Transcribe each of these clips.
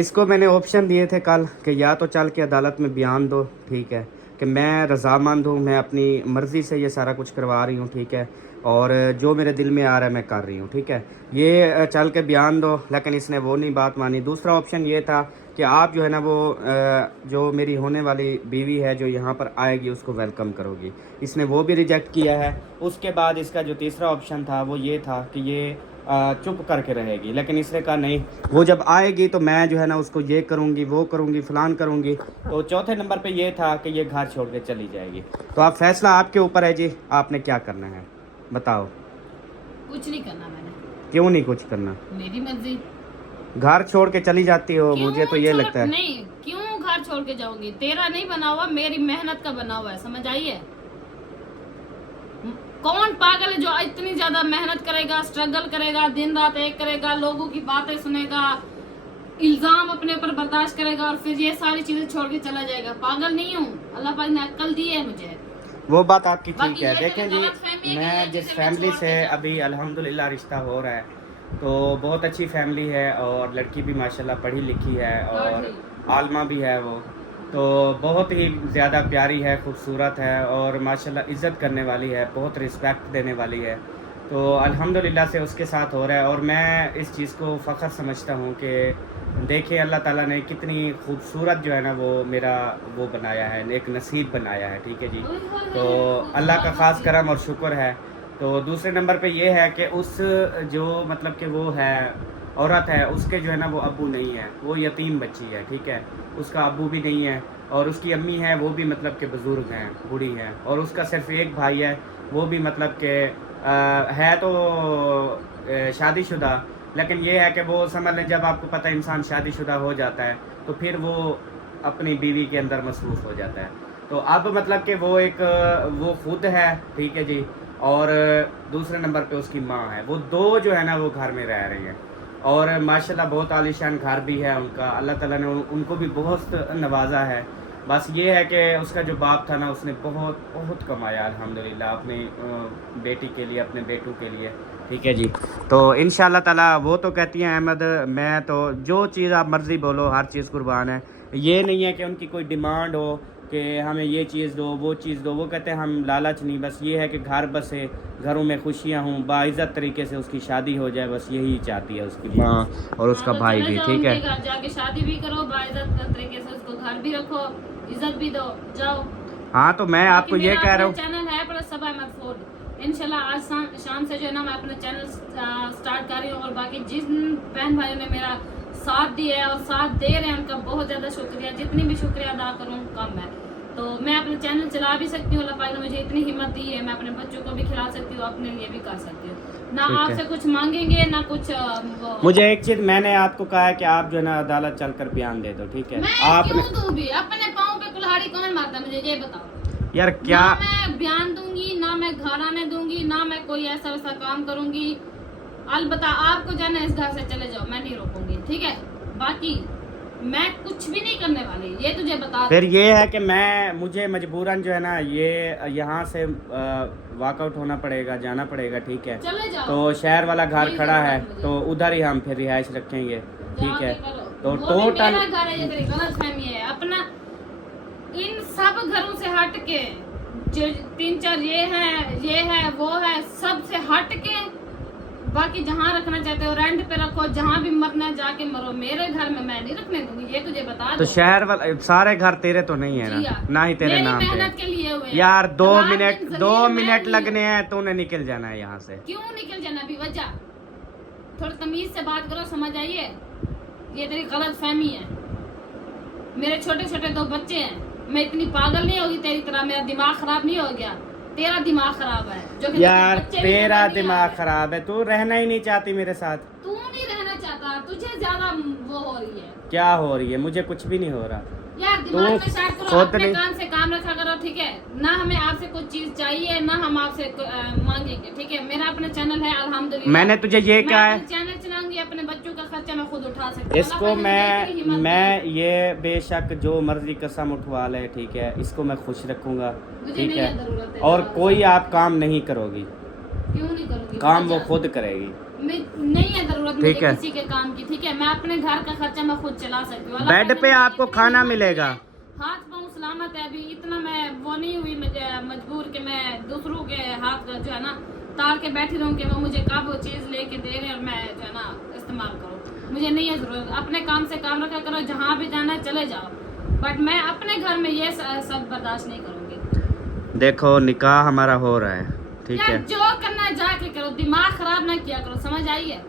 इसको मैंने ऑप्शन दिए थे कल कि या तो चल के अदालत में बयान दो, ठीक है, कि मैं रज़ामंद हूँ, मैं अपनी मर्ज़ी से ये सारा कुछ करवा रही हूँ, ठीक है, और जो मेरे दिल में आ रहा है मैं कर रही हूँ, ठीक है, ये चल के बयान दो। लेकिन इसने वो नहीं बात मानी। दूसरा ऑप्शन ये था कि आप जो है ना वो जो मेरी होने वाली बीवी है जो यहाँ पर आएगी उसको वेलकम करोगी। इसने वो भी रिजेक्ट किया है। उसके बाद इसका जो तीसरा ऑप्शन था वो ये था कि ये चुप करके रहेगी। लेकिन इसने कहा नहीं, वो जब आएगी तो मैं जो है ना उसको ये करूँगी, वो करूँगी, फ़लान करूँगी। तो चौथे नंबर पे ये था कि ये घर छोड़ के चली जाएगी। तो आप फैसला आपके ऊपर है जी, आपने क्या करना है बताओ। कुछ नहीं करना मैंने। क्यों नहीं कुछ करना? मेरी मर्जी। घर छोड़ के चली जाती हो, मुझे तो ये लगता है। नहीं, क्यों घर छोड़ के जाऊंगी? तेरा नहीं बना हुआ, मेरी मेहनत का बना हुआ है, समझ आई है? कौन पागल है जो इतनी ज्यादा मेहनत करेगा, स्ट्रगल करेगा, दिन रात एक करेगा, लोगों की बातें सुनेगा, इल्जाम अपने ऊपर बर्दाश्त करेगा और फिर ये सारी चीजें छोड़ के चला जाएगा? पागल नहीं हूँ, अल्लाह पाक ने अक्ल दी है मुझे। वो बात आपकी ठीक है। ये देखें जी, मैं जिस फैमिली से अभी अल्हम्दुलिल्लाह रिश्ता हो रहा है तो बहुत अच्छी फैमिली है और लड़की भी माशाल्लाह पढ़ी लिखी है और आलमा भी है वो, तो बहुत ही ज़्यादा प्यारी है, खूबसूरत है और माशाल्लाह इज़्ज़त करने वाली है, बहुत रिस्पेक्ट देने वाली है। तो अल्हम्दुलिल्लाह से उसके साथ हो रहा है और मैं इस चीज़ को फ़ख्र समझता हूँ कि देखिए अल्लाह ताला ने कितनी खूबसूरत जो है ना वो मेरा वो बनाया है, एक नसीब बनाया है, ठीक है जी। तो अल्लाह का ख़ास करम और शुक्र है। तो दूसरे नंबर पे ये है कि उस जो मतलब कि वो है औरत है, उसके जो है ना वो अब्बू नहीं है, वो यतीम बच्ची है, ठीक है, उसका अब्बू भी नहीं है और उसकी अम्मी है वो भी मतलब कि बुज़ुर्ग हैं, बूढ़ी हैं और उसका सिर्फ एक भाई है, वो भी मतलब कि है तो शादीशुदा, लेकिन ये है कि वो समझ लें जब आपको पता है इंसान शादीशुदा हो जाता है तो फिर वो अपनी बीवी के अंदर मसरूफ़ हो जाता है। तो अब मतलब कि वो एक वो खुद है, ठीक है जी, और दूसरे नंबर पे उसकी माँ है। वो दो जो है ना वो घर में रह रही हैं और माशाल्लाह बहुत आलीशान घर भी है उनका। अल्लाह ताला ने उनको भी बहुत नवाजा है। बस ये है कि उसका जो बाप था ना उसने बहुत बहुत कमाया अल्हम्दुलिल्लाह अपनी बेटी के लिए, अपने बेटों के लिए, ठीक है जी। तो इंशाल्लाह ताला वो तो कहती हैं अहमद मैं तो जो चीज़ आप मर्ज़ी बोलो हर चीज़ कुर्बान है। ये नहीं है कि उनकी कोई डिमांड हो कि हमें ये चीज़ दो, वो चीज़ दो। वो कहते हैं हम लालच नहीं, बस ये है कि घर बसे, घरों में खुशियाँ हों, बाइज़्ज़त तरीके से उसकी शादी हो जाए, बस यही चाहती है उसकी माँ और उसका भाई भी, ठीक है। जाके शादी भी करो, बाइज़्ज़त तरीके से उसको घर भी रखो, इज्जत भी दो, जाओ। हाँ तो मैं आपको ये कह रहा हूँ, चैनल है पर सब अहमद फूड, इंशाल्लाह आज शाम से जो है ना मैं अपना चैनल स्टार्ट कर रही हूँ और बाकी जिन बहन भाइयों ने मेरा साथ दिया है और साथ दे रहे हैं उनका बहुत ज़्यादा शुक्रिया। जितनी भी शुक्रिया अदा करूँ कम है। तो मैं अपना चैनल चला भी सकती हूँ, अल्लाह पाक ने मुझे इतनी हिम्मत दी है, मैं अपने बच्चों को भी खिला सकती हूँ, अपने लिए भी कर सकती हूँ। ना आपसे कुछ मांगेंगे ना कुछ मुझे एक चीज़ मैंने आपको कहा है कि आप जो है ना अदालत चलकर बयान दे दो, ठीक है। आप क्यों दूं भी? अपने पाँव पे कुल्हाड़ी कौन मारता है मुझे ये बताओ यार। क्या ना मैं बयान दूंगी, ना मैं घर आने दूंगी, ना मैं कोई ऐसा वैसा काम करूंगी। अलबत्ता आपको जाना इस घर से चले जाओ, मैं नहीं रोकूंगी, ठीक है। बाकी मैं कुछ भी नहीं करने वाली, ये तुझे बता। फिर ये है कि मुझे मजबूरन जो है ना ये यहाँ से वॉकआउट होना पड़ेगा, जाना पड़ेगा, ठीक है। चले जाओ। तो शहर वाला घर खड़ा है तो उधर ही हम फिर रिहाइश रखेंगे, ठीक है। तो टोटल घर है, ये तेरी गलतफहमी है। अपना इन सब घरों से हट के जो 3-4 ये है वो है, सब से हट के बाकी जहाँ रखना चाहते हो रेंट पे रखो, जहाँ भी मरना है जाके मरो, मेरे घर में मैं नहीं रखने दूंगी, ये तुझे बता तो दो। शहर वाला सारे घर तेरे तो नहीं है ना, ना ही तेरे नाम पे मेहनत के लिए हुए यार। 2 मिनट लगने हैं तो उन्हें निकल जाना है यहाँ से। क्यों निकल जाना? भी वजह थोड़ा तमीज से बात करो, समझ आइए। ये तेरी गलत फहमी है। मेरे छोटे छोटे 2 बच्चे हैं, मैं इतनी पागल नहीं होगी तेरी तरह, मेरा दिमाग खराब नहीं हो गया, तेरा दिमाग खराब है। जो यार तेरा दिमाग खराब है, तू रहना ही नहीं चाहती मेरे साथ। तू नहीं रहना चाहता, तुझे ज्यादा वो हो रही है। क्या हो रही है? मुझे कुछ भी नहीं हो रहा यार। दिमाग में शायद करो, अपने काम से काम रखा करो, ठीक है ना। हमें आपसे कुछ चीज चाहिए ना हम आपसे मांगेंगे, ठीक है। मेरा अपना चैनल है अल्हम्दुलिल्लाह। मैंने तुझे ये कहा है चैनल चलाऊंगी, अपने बच्चों का खर्चा मैं खुद उठा सकती हूँ। इसको मैं ये बेशक जो मर्जी कसम उठवा ले, ठीक है, इसको मैं खुश रखूंगा, ठीक है। और कोई आप काम नहीं करोगी, क्यों नहीं करूंगी? काम वो खुद करेगी। नहीं है जरूरत मुझे ठीक है। किसी के काम की, ठीक है। मैं अपने घर का खर्चा मैं खुद चला सकती हूँ। बेड पे आपको खाना मिलेगा। हाथ पाँव सलामत है, अभी इतना मैं वो नहीं हुई मुझे मजबूर कि मैं दूसरों के हाथ का जो है ना तार के बैठी रहूँ कि वो मुझे कब वो चीज़ लेके दे रहे और मैं जो है ना इस्तेमाल करूँ। मुझे नहीं है जरूरत। अपने काम से काम रखा करो, जहाँ भी जाना है चले जाओ, बट मैं अपने घर में ये सब बर्दाश्त नहीं करूँगी। देखो निकाह हमारा हो रहा है, ठीक यार है। जो करना है जाके करो, दिमाग खराब ना किया करो, समझ आई है।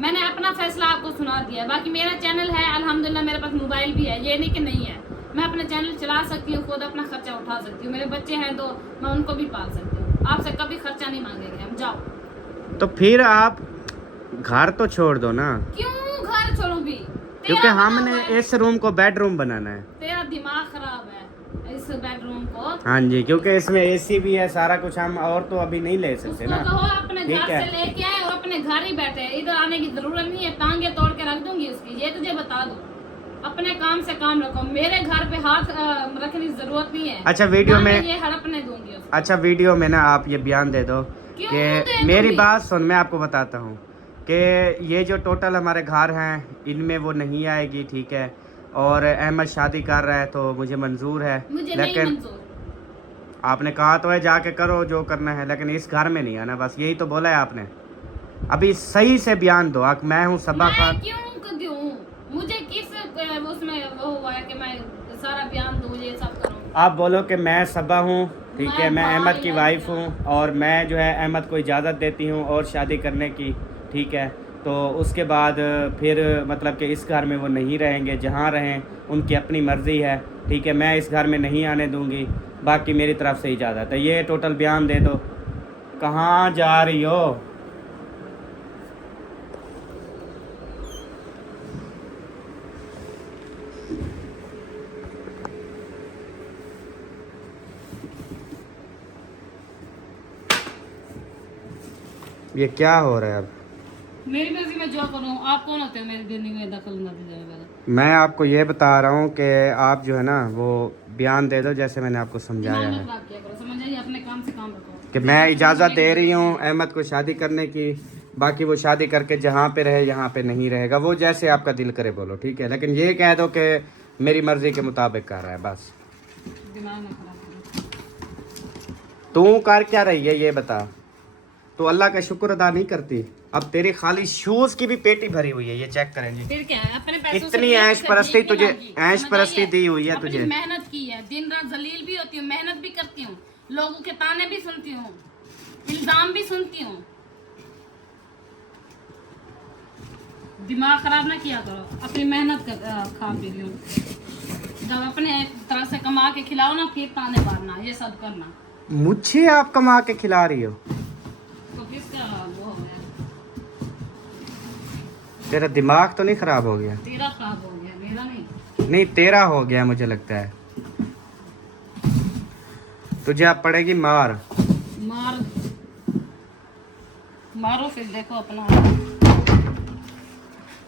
मैंने अपना फैसला आपको सुना दिया। बाकी मेरा चैनल है अल्हम्दुलिल्लाह, मेरे पास मोबाइल भी है, ये नहीं कि नहीं है। मैं अपना चैनल चला सकती हूँ, खुद अपना खर्चा उठा सकती हूँ। मेरे बच्चे हैं तो मैं उनको भी पाल सकती हूँ। आपसे कभी खर्चा नहीं मांगेंगे हम, जाओ। तो फिर आप घर तो छोड़ दो ना। क्यों घर छोड़ूं भी? क्योंकि तेरा हमने बताओ है, इस रूम को बेडरूम बनाना है। तेरा दिमाग खराब है इस बेडरूम को। हाँ जी, क्योंकि इसमें एसी भी है, सारा कुछ। हम और तो अभी नहीं ले सकते उसको ना। कहो अपने ठीक घर है। से लेके आए और अपने घर ही बैठे, इधर आने की जरूरत नहीं है। टांगे तोड़ के रख दूंगी उसकी, ये तुझे बता दूं। अपने काम से काम रखो, मेरे घर पे हाथ रखने की जरूरत नहीं है। अच्छा वीडियो ना में, मैं ये हड़पने दूंगी उसको। अच्छा वीडियो में ना आप ये बयान दे दो क्यों कि दे मेरी दूंगी? बात सुन, मैं आपको बताता हूँ कि ये जो टोटल हमारे घर हैं इनमें वो नहीं आएगी, ठीक है। और अहमद शादी कर रहा है तो मुझे मंजूर है, मुझे नहीं लेकिन मंजूर। आपने कहा तो है जाके करो जो करना है, लेकिन इस घर में नहीं आना, बस यही तो बोला है आपने। अभी सही से बयान दो। मैं हूँ सबा खान। मैं क्यों दूं? मुझे किस उसमें वो हुआ है कि मैं सारा बयान दूं, ये सब करूं? आप बोलो कि मैं सबा हूँ, ठीक है, मैं मैं अहमद भाई की है वाइफ क्या? हूँ और मैं जो है अहमद को इजाज़त देती हूँ और शादी करने की, ठीक है। तो उसके बाद फिर मतलब कि इस घर में वो नहीं रहेंगे, जहाँ रहें उनकी अपनी मर्ज़ी है, ठीक है। मैं इस घर में नहीं आने दूँगी, बाकी मेरी तरफ से इजाज़त है। ये टोटल बयान दे दो। कहाँ जा रही हो? ये क्या हो रहा है अब? मेरी मर्जी में जो करूं। आप कौन होते हो मेरी जिंदगी में दखल अंदाजी देने वाले? मैं आपको ये बता रहा हूँ कि आप जो है ना वो बयान दे दो जैसे मैंने आपको समझाया दिमाग है, खराब किया करो, समझ आई? अपने काम से काम रखो कि मैं इजाज़त दे रही हूँ अहमद को शादी करने की। बाकी वो शादी करके जहाँ पे रहे यहाँ पे नहीं रहेगा, वो जैसे आपका दिल करे बोलो, ठीक है। लेकिन ये कह दो कि मेरी मर्ज़ी के मुताबिक कर रहा है, बस। दिमाग ना खराब करो। तू कर क्या रही है ये बता। तो अल्लाह का शुक्र अदा नहीं करती? अब तेरी खाली शूज़ की भी पेटी भरी हुई है, ये चेक करें जी। फिर क्या है? अपने पैसों इतनी से ऐश परस्ती भीख नहीं तुझे, मांगी, ऐश समझ परस्ती आई है? दी हुई है अपनी तुझे। मेहनत की है, दिन रात जलील भी होती हूँ, मेहनत भी करती हूँ, लोगों के ताने भी सुनती हूँ, इल्जाम भी सुनती हूँ। दिमाग खराब ना किया करो, अपनी मेहनत कर खा पी रही हूँ। जब अपने तरह से कमा के खिलाओ ना, फिर ताने मारना, ये सब करना। मुझे आप कमा के खिला रही हो? तो किसका वो है? तेरा दिमाग तो नहीं खराब हो गया? तेरा खराब हो गया, मेरा नहीं। नहीं तेरा हो गया मुझे लगता है। तुझे अब पड़ेगी मार। मार मारो फिर देखो अपना।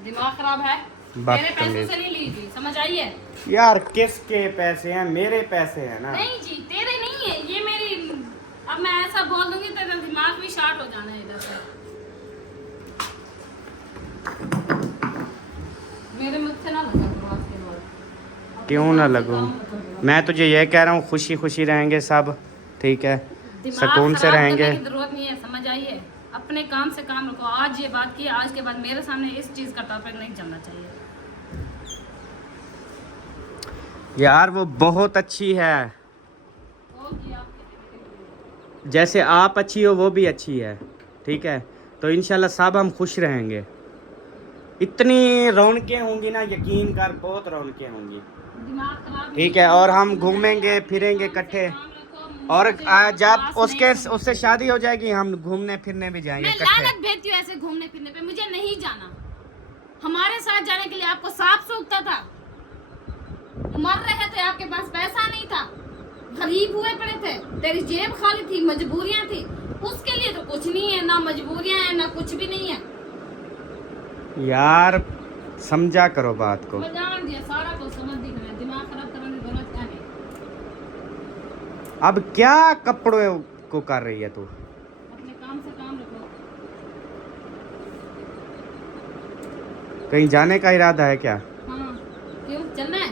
दिमाग खराब है? मेरे पैसों से नहीं ली थी, समझ आई है? यार किसके पैसे हैं? मेरे पैसे हैं ना। नहीं जी, तेरे नहीं है, ये मेरी। अब मैं ऐसा बोल दूंगी तो तेरा दिमाग भी शार्ट हो जाना है इधर से। मेरे मुझ से ना लगा करो आज के बाद। क्यों ना लगूं? मैं तुझे ये कह रहा हूँ खुशी खुशी रहेंगे सब, ठीक है, सुकून से रहेंगे। जरूरत नहीं है, समझ आई है? अपने काम से काम रखो। आज ये बात की, आज के बाद मेरे सामने इस चीज का टॉपिक नहीं चलना चाहिए। यार वो बहुत अच्छी है, जैसे आप अच्छी हो वो भी अच्छी है, ठीक है। तो इंशाल्लाह सब हम खुश रहेंगे। इतनी रौनकें होंगी ना, यकीन कर, बहुत रौनकें होंगी, ठीक है। और हम घूमेंगे फिरेंगे इकट्ठे, और जब उससे शादी हो जाएगी हम घूमने फिरने भी जाएंगे मैं इकट्ठे। लानत भेजती हूँ ऐसे घूमने फिरने पे, मुझे नहीं जाना। हमारे साथ जाने के लिए आपको सांप सूखता था, मर रहे थे, आपके पास पैसा नहीं था, गरीब हुए पड़े थे, तेरी जेब खाली थी, मजबूरियां थी। उसके लिए तो कुछ नहीं है, ना मजबूरियां हैं ना कुछ भी नहीं है। यार समझा करो बात को। मैं जान दिया, सारा कुछ समझ दिख रहा है, दिमाग खराब करने की जरूरत क्या नहीं। अब क्या कपड़ों को कर रही है तू? अपने काम से काम रखो। कहीं जाने का इरादा है क्या? हाँ, क्यों चलना है?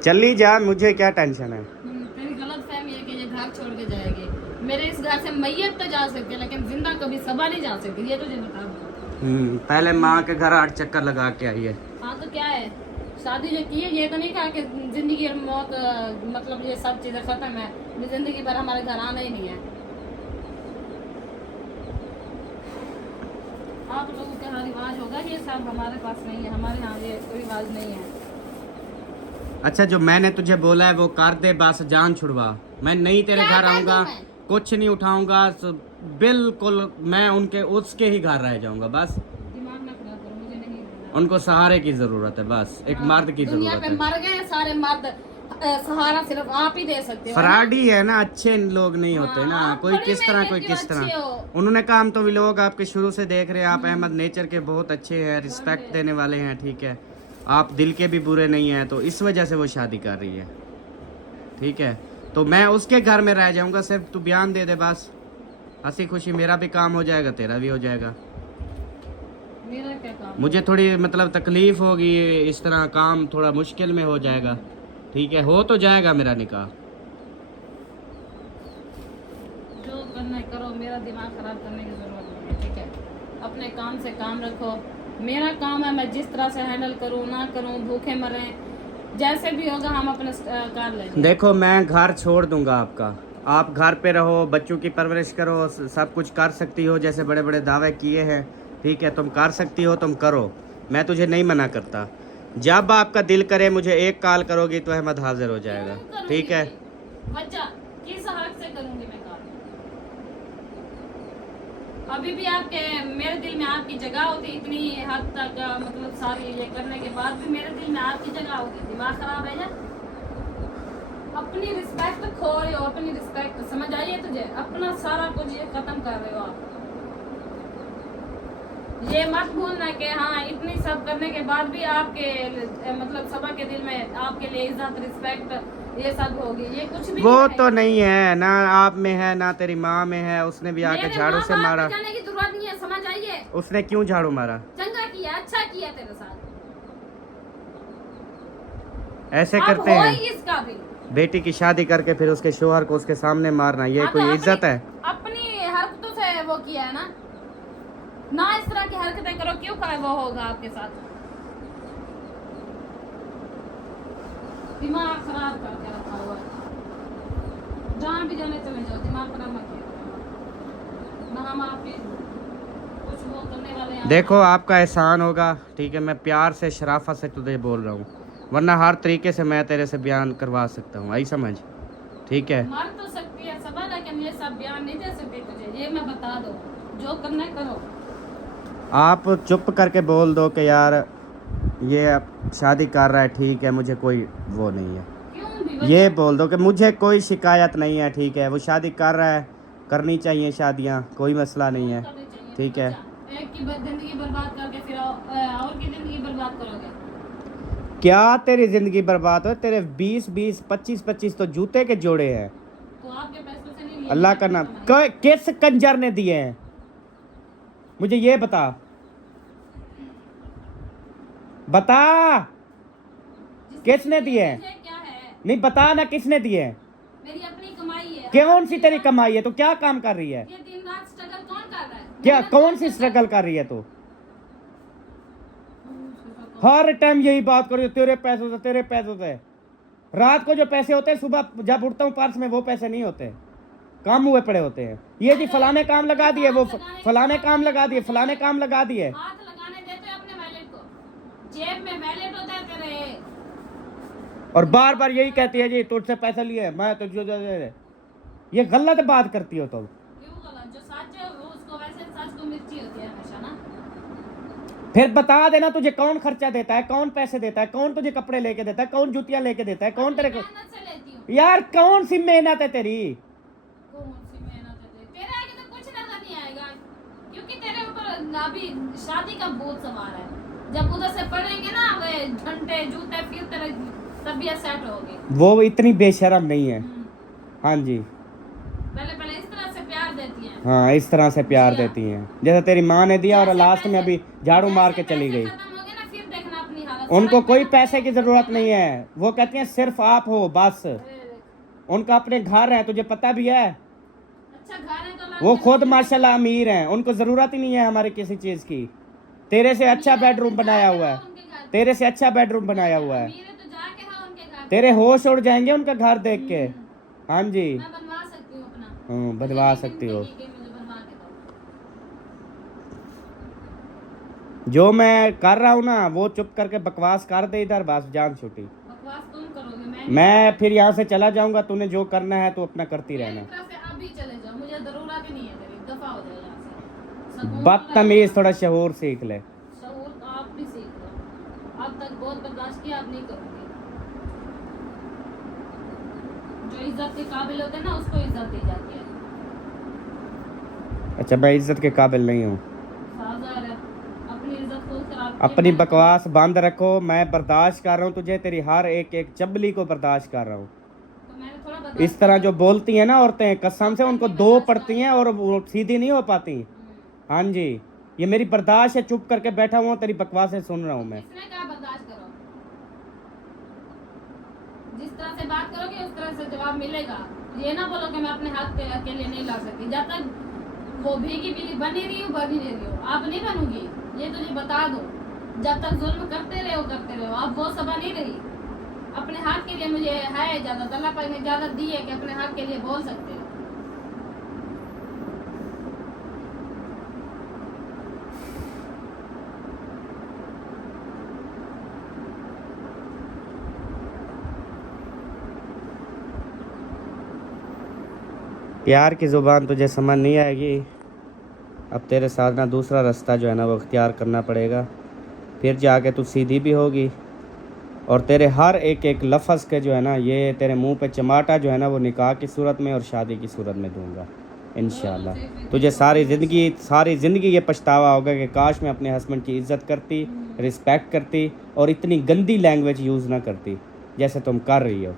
चली जा, मुझे क्या टेंशन है। तेरी गलत फहमी है कि ये घर छोड़ के जाएगी। मेरे इस घर से मैयत तो जा सकती है, लेकिन जिंदा कभी सबा नहीं जा सकती, ये तुझे बता दूं। पहले माँ के घर 8 चक्कर लगा के आई है। हाँ तो क्या है, शादी जो की है ये तो नहीं कहा कि जिंदगी और मौत मतलब ये सब चीजें खत्म है, जिंदगी भर हमारे घर आना ही नहीं है। आप लोगों के यहाँ रिवाज होगा, ये सब हमारे पास नहीं है, हमारे यहाँ ये कोई रिवाज नहीं है। अच्छा, जो मैंने तुझे बोला है वो कर दे, बस जान छुड़वा। मैं नहीं तेरे क्या घर कर आऊंगा, दूं मैं? कुछ नहीं उठाऊंगा, बिल्कुल मैं उनके उसके ही घर रह जाऊंगा बस। दिमाग ना खराब करो, मुझे नहीं रहना। उनको सहारे की जरूरत है, बस एक मर्द की दुनिया जरूरत पे है। मर गए सारे मर्द, सहारा सिर्फ आप ही दे सकते हो। फराडी है ना, अच्छे लोग नहीं होते ना, आप कोई बड़ी किस तरह मेहनती कोई किस अच्छे तरह। हो। उन्होंने कहा हम तो भी लोग आपके शुरू से देख रहे हैं, आप अहमद नेचर के बहुत अच्छे हैं, रिस्पेक्ट देने वाले हैं, ठीक है, आप दिल के भी बुरे नहीं हैं, तो इस वजह से वो शादी कर रही है, ठीक है। तो मैं उसके घर में रह जाऊंगा, सिर्फ तू बयान दे दे बस, हंसी खुशी मेरा भी काम हो जाएगा, तेरा भी हो जाएगा। मेरा क्या काम? मुझे थोड़ी मतलब तकलीफ होगी, इस तरह काम थोड़ा मुश्किल में हो जाएगा, ठीक है, हो तो जाएगा मेरा निकाह। जो करना है करो, मेरा दिमाग खराब करने की जरूरत नहीं है, ठीक है। अपने काम से काम रखो, मेरा काम है मैं जिस तरह से हैंडल करूँ ना करूँ, भूखे मरें, जैसे भी होगा हम अपने कार लेंगे। देखो मैं घर छोड़ दूंगा आपका, आप घर पे रहो, बच्चों की परवरिश करो, सब कुछ कर सकती हो, जैसे बड़े बड़े दावे किए हैं, ठीक है, तुम कर सकती हो, तुम करो, मैं तुझे नहीं मना करता। जब आपका दिल करे मुझे एक कॉल करोगी तो अहमद हाजिर हो जाएगा, ठीक है। बच्चा किस हक से करूंगी मैं काम? अभी भी आपके मेरे दिल में आपकी जगह होती, इतनी हद तक मतलब सारी ये करने के बाद भी मेरे दिल में आपकी जगह होती। दिमाग खराब है ना? अपनी रिस्पेक्ट खो रहे हो, अपनी रिस्पेक्ट समझ आई है तुझे? अपना सारा कुछ ये खत्म कर रहे हो आप। ये मत भूलना कि हाँ इतनी सब करने के बाद भी आपके मतलब सबा के दिल में आपके लिए इज्जत रिस्पेक्ट ये सब होगी, ये कुछ भी वो नहीं तो नहीं है ना, आप में है ना तेरी माँ में है, उसने भी आके मेरे झाड़ू माँ से बाप मारा। को जाने की जरूरत नहीं है, समझ आइए? उसने क्यों झाड़ू मारा? चंगा किया, अच्छा किया तेरे साथ, ऐसे अब करते हो हैं ही इसका भी। बेटी की शादी करके फिर उसके शोहर को उसके सामने मारना, ये हाँ, तो कोई इज्जत है? अपनी हरकतों से वो किया है ना इस तरह की हरकतें करो, क्यों वो होगा आपके साथ? दिमाग खराब करके रखा हुआ है, जहाँ भी जाने चले जाओ, दिमाग खराब मत किया ना, हम आपके कुछ वो करने वाले हैं। देखो आपका एहसान होगा, ठीक है, मैं प्यार से शराफत से तुझे बोल रहा हूँ, वरना हर तरीके से मैं तेरे से बयान करवा सकता हूँ, आई समझ, ठीक है। मर तो सकती है सबा, लेकिन ये सब बयान नहीं दे सकती तुझे, ये मैं बता दो, जो करना है करो। आप चुप करके बोल दो कि यार ये शादी कर रहा है, ठीक है, मुझे कोई वो नहीं है, क्यों भी ये बोल दो कि मुझे कोई शिकायत नहीं है, ठीक है, वो शादी कर रहा है, करनी चाहिए शादियाँ, कोई मसला नहीं है, करनी चाहिए, ठीक है। एक की जिंदगी बर्बाद करके फिर और की जिंदगी बर्बाद करोगे? क्या तेरी जिंदगी बर्बाद हो? तेरे 20-20 25-25 तो जूते के जोड़े हैं, तो आपके पैसों से नहीं लिए, अल्लाह का नाम। किस कंजर ने दिए हैं मुझे ये बता, बता किसने दिए हैं? क्या है? नहीं बता ना, किसने दिए हैं? मेरी अपनी कमाई है। कौन सी तेरी कमाई है? तो क्या काम कर रही है? ये दिन रात स्ट्रगल कौन कर रहा है? क्या मेहनत कौन कौन सी कर रहा स्ट्रगल कर रही है तू? है? हर टाइम यही बात करो, तेरे पैसों से, तेरे पैसों से। रात को जो पैसे होते हैं, सुबह जब उठता हूँ पर्स में वो पैसे नहीं होते, काम हुए पड़े होते हैं। ये जी फलाने काम लगा दिए, वो फलाने काम लगा दिए, फलाने काम लगा दिए। हाथ लगाने देते हो अपने वैलेट को, जेब में वैलेट होता है तेरे, और बार बार यही कहती है जी तुझसे पैसा लिए मैं तो जो ये गलत बात करती हो तुम। क्यों गलत? जो सच है वो उसको वैसे सच को मिर्ची होती है हमेशा ना। फिर बता देना तुझे कौन खर्चा देता है, कौन पैसे देता है, कौन तुझे कपड़े लेके देता है, कौन जूतियां लेके देता है, कौन तेरे को? मेहनत से लेती हूँ। यार कौन सी मेहनत है तेरी? कौन सी मेहनत है तेरे आगे तो कुछ नजर नहीं आएगा, क्योंकि तेरे ऊपर अभी शादी का बोझ सवार है। जब उधर से पड़ेंगे ना वे घंटे जूते, फिर तेरे तबीयत सेट होगी। वो इतनी बेशरम नहीं है। हाँ जी, पहले इस तरह से प्यार देती है। हाँ इस तरह से प्यार जी हाँ। देती हैं, जैसे तेरी माँ ने दिया और जैसे लास्ट में पैसे- अभी झाड़ू मार के जैसे चली पैसे गई। खत्म हो गए ना, फिर देखना अपनी हालत। उनको सड़क पे कोई ना पैसे की पैसे जरूरत खत्म नहीं है, वो कहती हैं सिर्फ आप हो बस। उनका अपने घर है, तुझे पता भी है। अच्छा घर है तो अल्लाह वो ने खुद नसीब माशाल्लाह अमीर हैं, उनको जरूरत ही नहीं है हमारे किसी चीज की। तेरे से अच्छा अमीर है तो बेडरूम जाके बनाया रहो हुआ है, उनके घर। तेरे से अच्छा बेडरूम बनाया हुआ है। अमीर है तो जाके रहो उनके घर। तेरे होश उड़ जाएंगे उनका घर देख के। हाँ जी, मैं बनवा सकती हूँ अपना। बनवा मुझे सकती लेकिन हो। चाहिए कि मुझे बनवा के दो। जो मैं कर रहा हूँ ना वो चुप करके बकवास कर दे इधर, बस जान छुट्टी। बकवास तुम करोगे, मैं मैं फिर यहाँ से चला जाऊंगा, तूने जो करना है तो अपना करती मेरी रहना। तरफ से अभी चले जाओ, मुझे जरूरत ही नहीं है तेरी, दफा हो जाए यहाँ से। सुकून बदतमीज, थोड़ा शहूर सीख ले। शहूर तो आप भी सीख लो। अब तक बहुत बर्दाश्त किया, अब नहीं करूँगी। जो इज्जत के काबिल होते हैं ना, उसको इज्जत दी जाती है। अच्छा मैं इज्जत के काबिल नहीं हूँ। साझा है, अपनी इज्जत खुद खराब की, अपनी मैं- बकवास बंद रखो, मैं बर्दाश्त कर रहा हूँ तुझे, तेरी हर एक एक चबली को बर्दाश्त कर रहा हूँ। तो मैंने थोड़ा बर्दाश्त इस तरह जो किया। बोलती हैं ना औरतें, कसम से उनको दो पड़ती हैं और वो सीधी नहीं हो पाती। हाँ जी, ये मेरी बर्दाश्त है, चुप करके बैठा हुआ हूँ, तेरी बकवासें सुन रहा हूँ मैं। किसने कहा बर्दाश्त करो? जिस तरह से बात करोगे उस तरह से जवाब मिलेगा। ये ना बोलो कि मैं अपने हाथ पे अकेले नहीं ला सकती। जब तक वो भीगी बिल्ली बनी रही हूँ, बनी रही हूँ, आप नहीं बनूंगी, ये तुझे बता दो। जब तक जुल्म करते रहे हो, अब वो सबा नहीं रही। अपने हाथ के लिए मुझे है इजाजत, अल्लाह पाक ने इजाजत दी है कि अपने हाथ के लिए बोल सकते हो। प्यार की ज़ुबान तुझे समझ नहीं आएगी। अब तेरे साथ ना दूसरा रास्ता जो है ना वो अख्तियार करना पड़ेगा, फिर जाके तू सीधी भी होगी। और तेरे हर एक एक लफ्ज़ के जो है ना, ये तेरे मुंह पे चमाटा जो है ना वो निकाह की सूरत में और शादी की सूरत में दूंगा इंशाल्लाह। तुझे सारी ज़िंदगी ये पछतावा होगा कि काश मैं अपने हस्बैंड की इज़्ज़त करती, रिस्पेक्ट करती और इतनी गंदी लैंग्वेज यूज़ ना करती जैसे तुम कर रही हो।